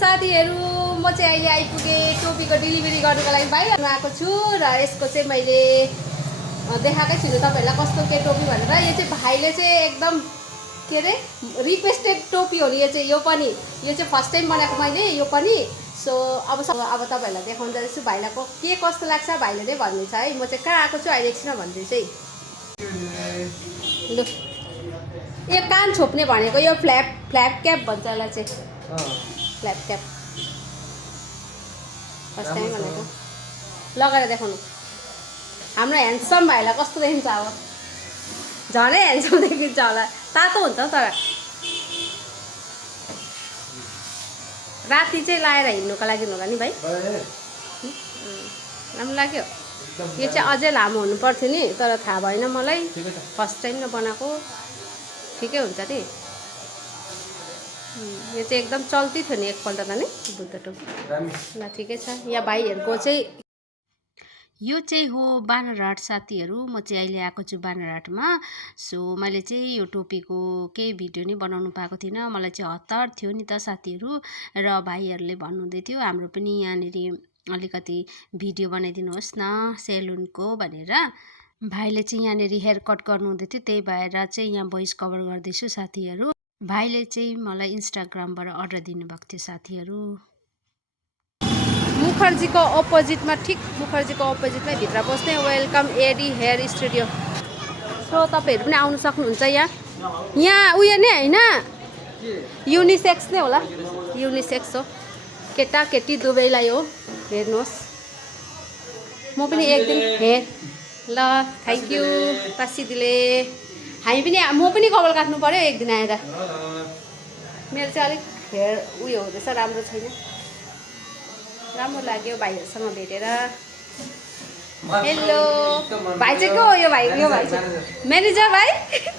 साथीहरु म चाहिँ अहिले आइपुगे टोपीको डेलिभरी गर्नको लागि बाहिर आएको छु र यसको चाहिँ मैले देखाएकै छु तपाईहरुलाई कस्तो के टोपी भनेर। यो चाहिँ भाइले चाहिँ एकदम के रे रिक्वेस्टेड टोपी हो यो चाहिँ फर्स्ट टाइम बनाएको मैले यो पनि। सो अब तपाईहरुलाई देखाउन जाँदैछु भाइलाई के कस्तो लाग्छ भाइले नै भन्नुहुन्छ है। म चाहिँ कहाँ आएको छु अहिले एकछिन भन्दैछु है। लु यो कान छोप्ने भनेको यो फ्ल्याप क्याप भन्छ यसलाई चाहिँ फ्ल्याप क्याप फर्स्ट टाइम भनेको लगाएर देखाउनु। हाम्रो ह्यान्डसम भाइलाई कस्तो देखिन्छ अब झनै ह्यान्डसम देखिन्छ होला। तातो हुन्छ तर राति चाहिँ लाएर हिँड्नुको लागि होला नि भाइ। राम्रो लाग्यो। यो चाहिँ अझै लामो हुनु पर्थ्यो नि तर थाहा भएन मलाई फर्स्ट टाइम न बनाएको। ठिकै हुन्छ नि यो चाहिँ एकदम चल्ती थियो नि एकपल्ट त नि बुद्ध टोपी ल ठिकै छ। यहाँ भाइहरूको चाहिँ यो चाहिँ हो बानरहाट साथीहरू। म चाहिँ अहिले आएको छु बानरहाटमा। सो मैले चाहिँ यो टोपीको केही भिडियो नै बनाउनु पाएको थिइनँ। मलाई चाहिँ हतार थियो नि त साथीहरू र भाइहरूले भन्नुहुँदै थियो हाम्रो पनि यहाँनिर अलिकति भिडियो बनाइदिनुहोस् न सेलुनको भनेर। भाइले चाहिँ यहाँनिर हेयर कट गर्नुहुँदै थियो त्यही भएर चाहिँ यहाँ भोइस कभर गर्दैछु साथीहरू। भाइले चाहिँ मलाई इन्स्टाग्रामबाट अर्डर दिनुभएको थियो साथीहरू। मुखर्जीको अपोजिटमा ठिक मुखर्जीको अपोजिटमै भित्र पस्ने वेलकम एडी हेयर स्टुडियो। सो तपाईहरु पनि आउन सक्नुहुन्छ यहाँ उयो नै हैन युनिसेक्स नै होला युनिसेक्स हो केटा केटी दुवैलाई हो। हेर्नुहोस् म पनि एक दिन ल थ्याङ्क यू तासी दिले हामी पनि म पनि कपाल काट्नु पर्यो एक दिन आएर। मेरो चाहिँ अलिक हेयर उयो हुँदैछ राम्रो छैन। राम्रो लाग्यो भाइहरूसँग भेटेर। हेलो भाइ चाहिँ को हो यो भाइ चाहिँ म्यानेजर भाइ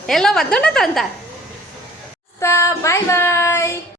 हेलो भन्नु न त अन्त बाई बाई।